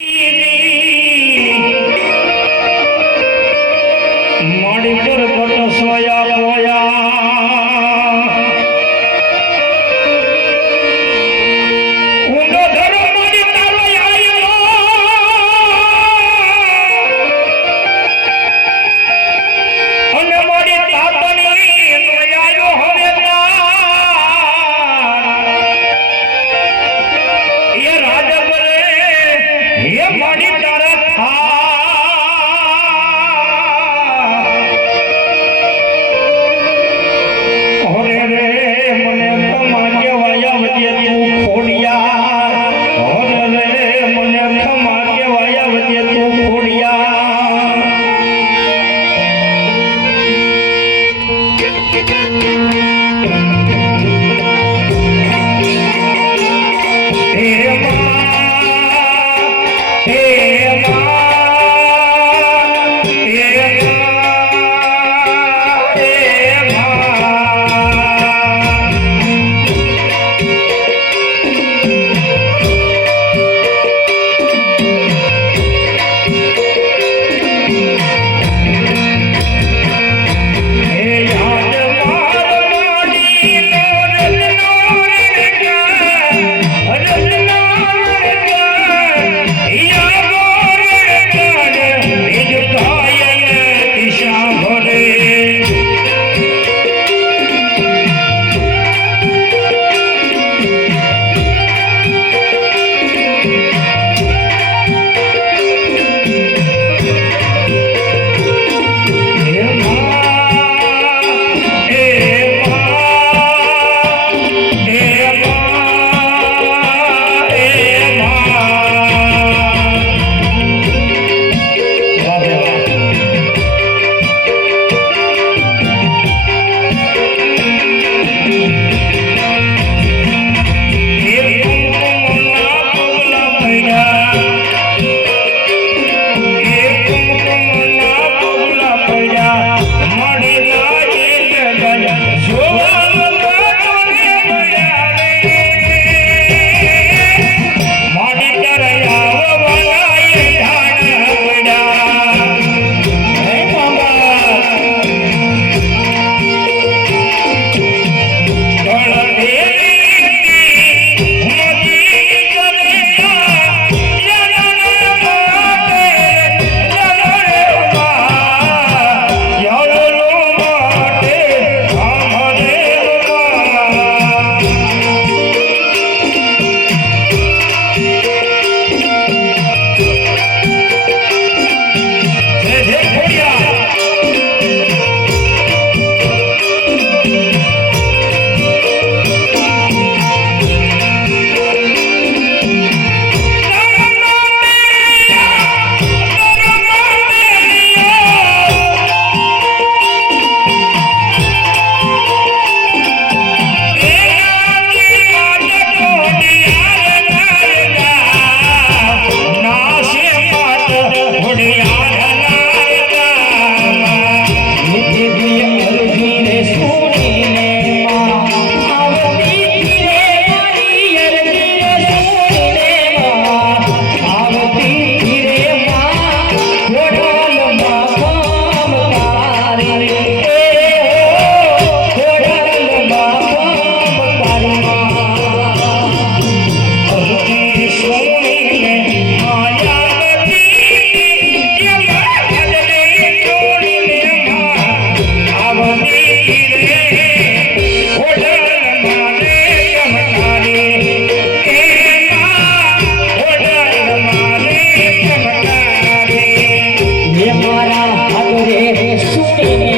It yeah.